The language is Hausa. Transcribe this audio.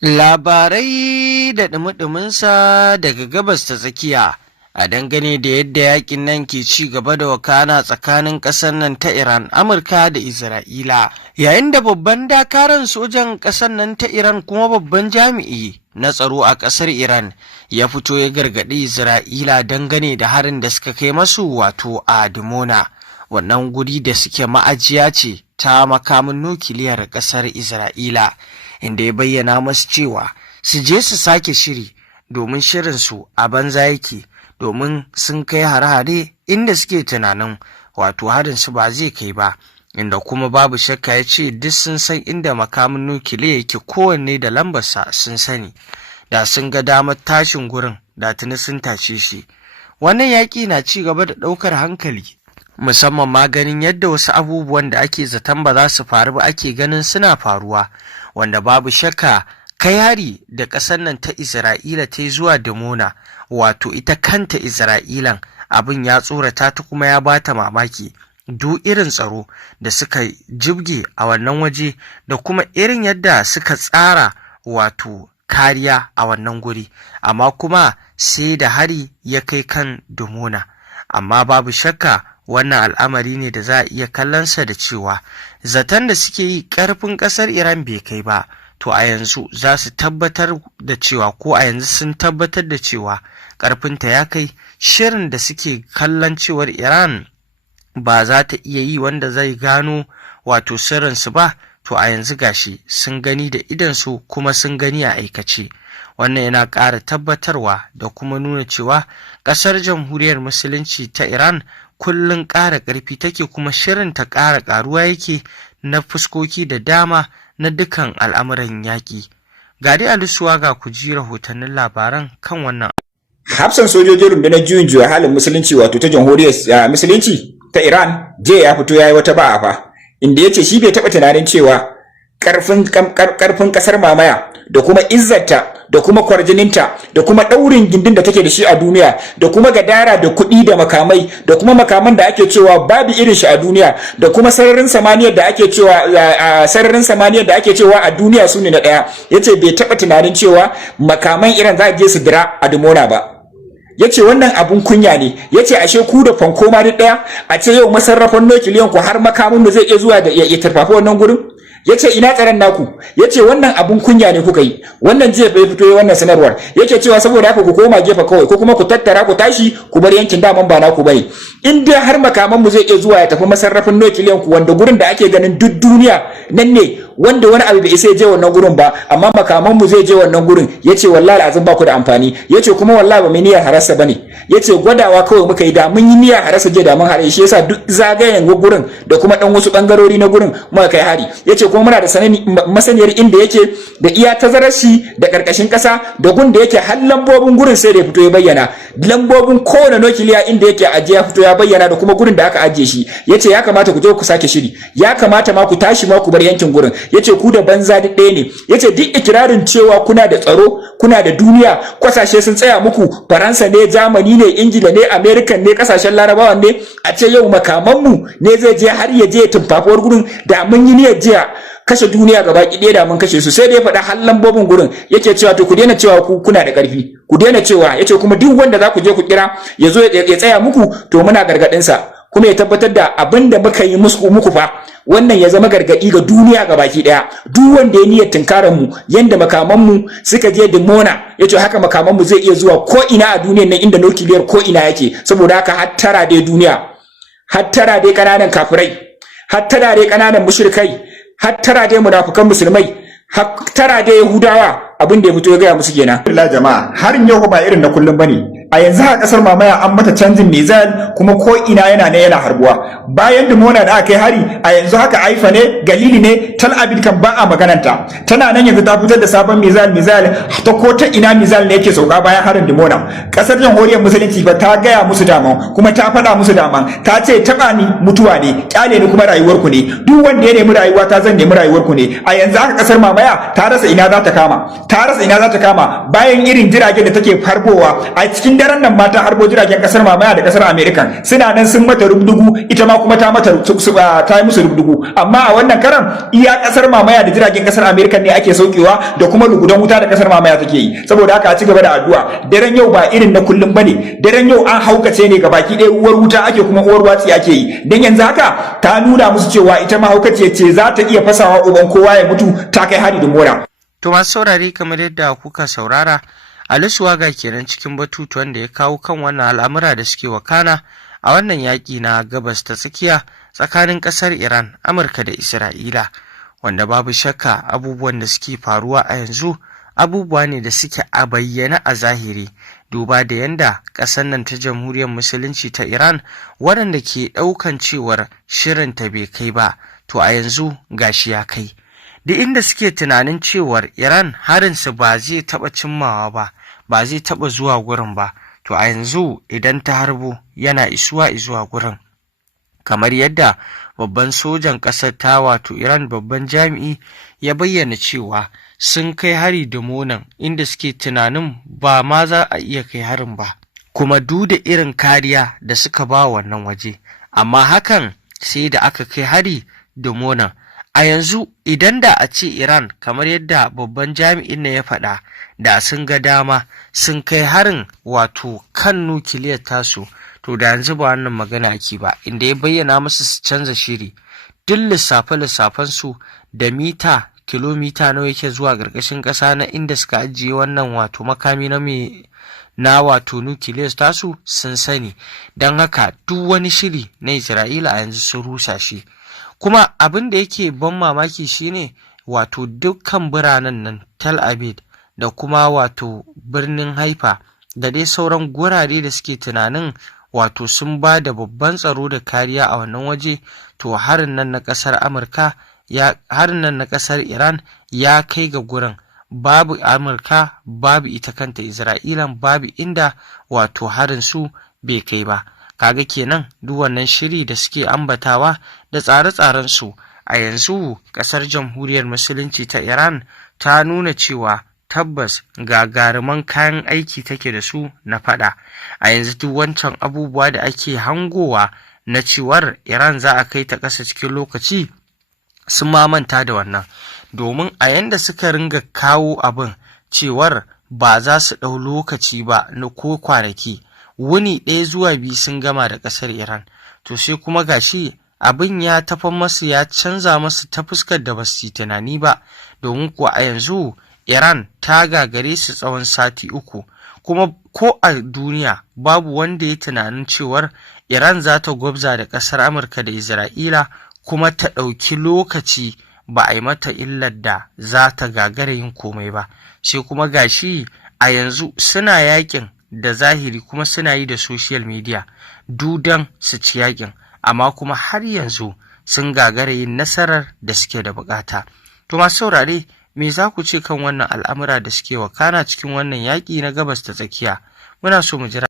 Labarai da ɗumi-ɗuminsa daga Gabas ta Tsakiya a dangane da yadda yakin nan ke ci gaba da wakana tsakanin ƙasar nan ta Iran, Amurka da Isra'ila. Yayin da babban dakaran sojan ƙasar nan ta Iran kuma babban jami'i na tsaro a ƙasar Iran ya fito ya gargaɗi Isra'ila dangane da harin da suka kai masu wato a Dimona. Wannan guri da suke ma'ajiya ce ta makamin nukiliyar ƙasar Isra'ila. Inda ya bayyana masu cewa su je su sake shiri domin shirinsu a banza yake, domin sun kai hare-hare inda suke tunanin wato harinsu ba zai kai ba, inda kuma babu shakka ya ce duk sun san inda makamin nukiliya yake, kowanne da lambarsa sun sani, da sun ga damar tashin gurin da tuni sun tashe shi. Wannan yaƙi na ci gaba da ɗaukar hankali, musamman ma ganin yadda wasu abubuwan da ake zaton ba za su faru ba ake ganin suna faruwa, wanda babu shakka kai hari da ƙasar nan ta Isra'ila ta yi zuwa Dimona, wato ita kanta Isra'ilan abin ya tsorata ta kuma ya bata mamaki, duk irin tsaro da suka jibge a wannan waje da kuma irin yadda suka tsara wato kariya a wannan guri, amma kuma sai da hari ya kai kan Dimona. Amma babu shakka wannan al'amari ne da za a iya kallonsa da cewa zaton da suke yi ƙarfin ƙasar Iran bai kai ba, to a yanzu za su tabbatar da cewa, ko a yanzu sun tabbatar da cewa ƙarfinta ya kai. Shirin da suke kallon cewar Iran ba za ta iya yi wanda zai gano wato sirrinsu ba, to a yanzu gashi sun gani da idansu kuma sun gani a aikace. Wannan yana ƙara tabbatarwa da kuma nuna cewa ƙasar jamhuriyar musulunci ta Iran kullum ƙara ƙarfi take, kuma shirin ta ƙara ƙaruwa yake na fuskoki da dama na dukkan al'amuran yaƙi. Gadi Alisuwa ga ku ji rahotannin labaran kan wannan. Hafsan sojojin rundunar juyin juya halin musulunci wato ta jamhuriyar musulunci ta Iran je ya fito ya yi wata ba'a fa, inda ya ce shi bai taɓa tunanin cewa ƙarfin ƙasar mamaya da kuma izzarta da kuma kwarjininta da kuma ɗaurin gindin da take da shi a duniya da kuma gadara da kuɗi da makamai da kuma makaman da ake cewa babu irin shi a duniya da kuma sararin samaniyar da ake cewa a duniya su ne na ɗaya. Yace bai taɓa tunanin cewa makaman Iran za a je su dira a Dimona ba. Yace wannan abun kunya ne. Yace ashe ku da fanko ma duk ɗaya, a ce yau masarrafan nukiliyan ku har makamin da zai iya zuwa da ya tarfafi wannan gurin. Yace ina tsaron naku, yace wannan abun kunya ne kuka yi. Wannan jiya bai fito wannan sanarwar, yake cewa saboda haka ku koma gefe kawai ko kuma ku tattara ku tashi ku bar yankin daman ba naku bane. In dai har makaman mu zai iya zuwa ya tafi masarrafin nukiliyan ku, wanda gurin da ake ganin duk duniya nan ne wanda wani abu bai isa je wannan gurin ba, amma makaman mu zai je wannan gurin, yace wallahi azum ba ku da amfani. Yace kuma wallahi ba mu niyyar harasa bane, yace gwadawa kawai muka yi, da mun yi niyyar harasa je da mun hare shi, yasa duk zagayen gurin da kuma dan wasu bangarori na gurin muka kai hari. Yace kuma muna da masaniyar inda yake da iya tazarar shi da karkashin kasa da gun da yake har lambobin gurin sai da ya fito ya bayyana, lambobin kowane nukiliya inda yake ajiye ya fito ya bayyana da kuma gurin da aka ajiye shi. Yace ya kamata ku je ku sake shiri, ya kamata ma ku tashi ma ku bar yankin gurin. Yace ku da banza duk ɗaya ne. Yace duk ikirarin cewa kuna da tsaro, kuna da duniya, kasashe sun tsaya muku, Faransa ne, Germany ne, Ingila ne, American ne, kasashen Larabawa ne, a ce yau makamanmu ne zai je har ya je tumfafuwar gurin, da mun yi niyyar jiya kashe duniya gaba ɗaya da mun kashe su. Sai dai faɗa har lambobin gurin yake cewa to ku daina cewa ku kuna da ƙarfi, ku daina cewa. Yace kuma duk wanda za ku je ku kira ya zo ya tsaya muku, to muna gargaɗin sa kuma ya tabbatar da abin da muka yi muku fa wannan ya zama gargaɗi ga duniya gabaki ɗaya. Duk wanda ya niyyar tunkarar mu yanda makaman mu suka je Dimona, yace haka makaman mu zai iya zuwa ko ina a duniyar nan inda nukiliyar ko ina yake. Saboda haka hattara dai duniya, hattara dai kananan kafirai, hattara dai kananan mushrikai, hattara dai munafukan musulmai, hattara dai yahudawa. Abin da ya fito ya gaya musu kenan. Allah jama'a, harin yau ba irin na kullum bane. A yanzu a kasar mamaya an mata canjin mizan, kuma ko ina yana ne yana harbuwa. Bayan Dimona da aka yi hari, a yanzu haka Haifa ne, Galili ne, Tal Aviv kan ba a magananta. Tana nan yanzu ta fitar da sabon mizan ta ko ta ina mizan ne yake sauka bayan harin Dimona. Kasar jamhuriyar musulunci ba ta gaya musu daman, kuma ta faɗa musu daman, ta ce taɓa ni mutuwa ne, kyale ni kuma rayuwar ku ne. Duk wanda ya nemi rayuwa ta zan nemi rayuwar ku ne. A yanzu haka kasar mamaya ta rasa ina za ta kama, bayan irin jiragen da take farbowa a cikin cikin daren nan mata harbo jiragen kasar mamaya da kasar America suna nan sun mata rubdugu, ita ma kuma ta mata ta yi musu rubdugu. Amma a wannan karan iya kasar mamaya da jiragen kasar America ne ake saukewa da kuma lugudan wuta da kasar mamaya take yi. Saboda haka a ci gaba da addu'a. Daren yau ba irin na kullum bane, daren yau an haukace ne gabaki ɗaya, uwar wuta ake kuma uwar watsi ake yi. Dan yanzu haka ta nuna musu cewa ita ma haukace ce, za ta iya fasawa uban kowa ya mutu, ta kai hari da mora. To masu saurare, kamar yadda kuka saurara, Ali Suwaga kenan cikin batutuwan da ya kawo kan wannan al'amura da suke wakana a wannan yaƙi na gabas ta tsakiya tsakanin ƙasar Iran, Amurka da Isra'ila, wanda babu shakka abubuwan da suke faruwa a yanzu abubuwa ne da suke a bayyana a zahiri, duba da yanda ƙasar nan ta Jamhuriyar Musulunci ta Iran, waɗanda ke ɗaukan cewar shirinta bai kai ba, to a yanzu gashi ya kai. Duk inda suke tunanin cewar Iran harinsu ba zai taɓa cimmawa ba, ba zai taɓa zuwa gurin ba, to a yanzu idan ta harbo yana zuwa gurin. Kamar yadda babban sojan ƙasar ta wato Iran, babban jami'i, ya bayyana cewa sun kai hari da monan inda suke tunanin ba ma za a iya kai harin ba, kuma duk da irin kariya da suka ba wannan waje, amma hakan sai da aka kai hari da monan. A yanzu idan da a ce Iran, kamar yadda babban jami'in ne ya faɗa, da sun ga dama sun kai harin wato kan nukiliyar tasu, to da yanzu ba wannan magana ake ba, inda ya bayyana musu su canza shiri. Duk lissafe-lissafensu da kilomita nawa yake zuwa ƙarƙashin ƙasa na inda suka ajiye wannan wato makami na wato nukiliyar tasu sun sani, don haka duk wani shiri na Isra'ila a yanzu sun rusa shi. Kuma abin da yake ban mamaki shine wato dukkan biranen nan Tel Aviv da kuma wato birnin Haifa da dai sauran gurare da suke tunanin wato sun ba da babban tsaro da kariya a wannan waje, to harin nan na ƙasar Iran ya kai ga gurin. Babu Amurka, babu ita kanta Isra'ilan, babu inda wato harin su bai kai ba. Kaga kenan duk wannan shiri da suke ambatawa da tsare-tsaren su a yanzu, ƙasar Jamhuriyar Musulunci ta Iran ta nuna cewa tabbas gagaruman kayan aiki take da su na fada. A yanzu duk wancan abubuwa da ake hangowa na cewar Iran za a kai ta ƙasa cikin lokaci sun manta da wannan, domin a yanda suka ringa kawo abin cewar ba za su ɗau lokaci ba na ko kwanaki, wuni ɗaya zuwa biyu sun gama da ƙasar Iran, to sai kuma gashi abin ya tafi masu, ya canza masu ta fuskar da ba su yi tunani ba, domin kuwa a yanzu Iran ta gagare su tsawon sati 3, kuma ko a duniya babu wanda ya tunanin cewar Iran za ta gwabza da ƙasar Amurka da Isra'ila kuma ta ɗauki lokaci ba a yi mata illar da za ta gagara yin komai ba. Sai kuma gashi a yanzu suna yakin da zahiri kuma suna yi da social media dudan su ci yakin, amma kuma har yanzu sun gagara yin nasarar da suke da bukata. To masu saurare, me za ku ce kan wannan al'amura da suke wakana cikin wannan yaƙi na gabas ta tsakiya? Muna so mu jira